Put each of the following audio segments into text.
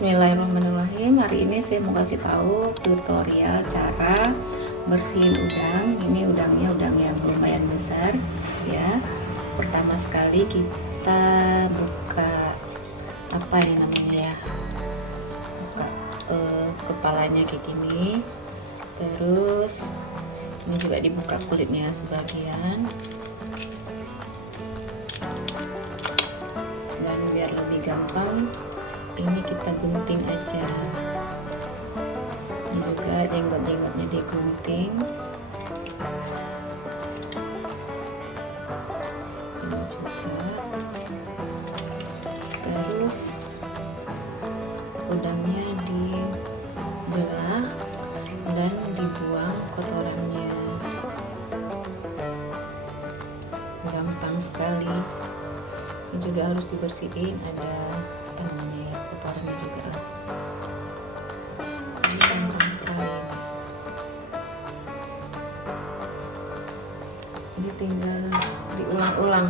Bismillahirrahmanirrahim. Hari ini saya mau kasih tahu tutorial cara bersihin udang. Ini udangnya udang yang lumayan besar ya. Pertama sekali kita buka apa ini namanya ya, buka kepalanya kayak gini. Terus ini juga dibuka kulitnya sebagian, dan biar lebih gampang ini kita gunting aja. Ini juga jenggot-jenggotnya digunting. Ini juga. Terus udangnya dibelah dan dibuang kotorannya. Gampang sekali. Ini juga harus dibersihin, ada apa namanya ya, kotorannya juga. Ini gampang sekali. Ini tinggal diulang-ulang.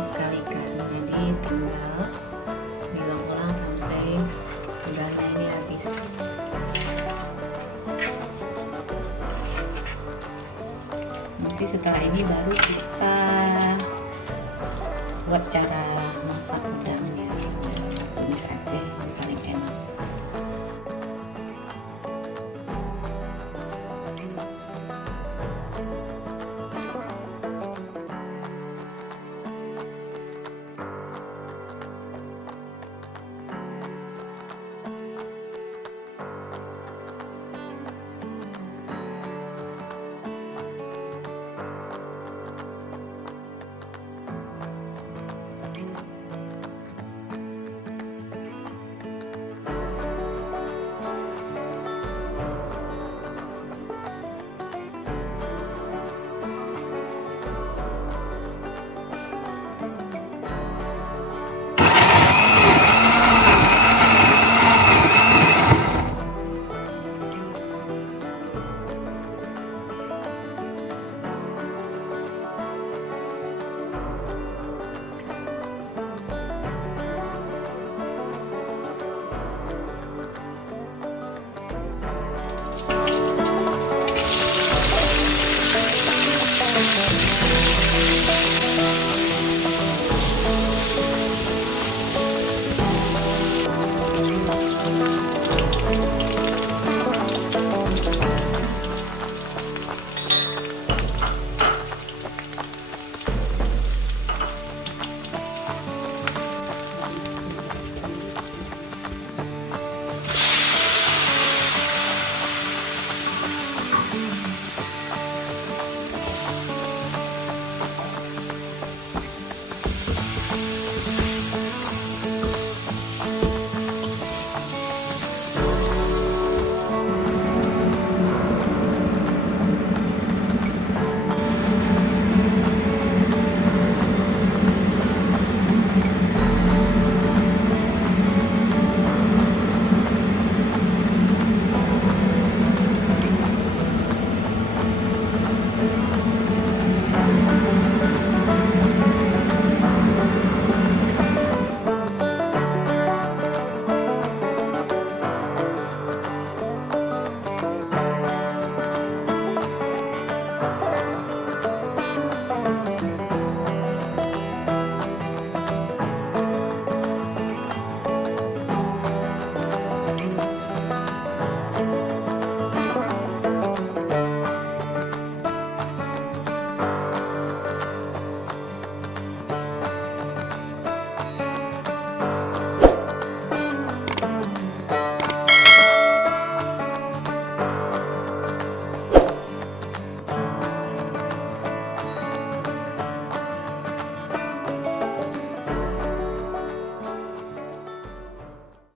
Sekali kan, jadi tinggal diulang-ulang sampai udangnya ini habis. Nanti setelah ini baru kita buat cara masak udangnya. Tumis aja yang paling enak.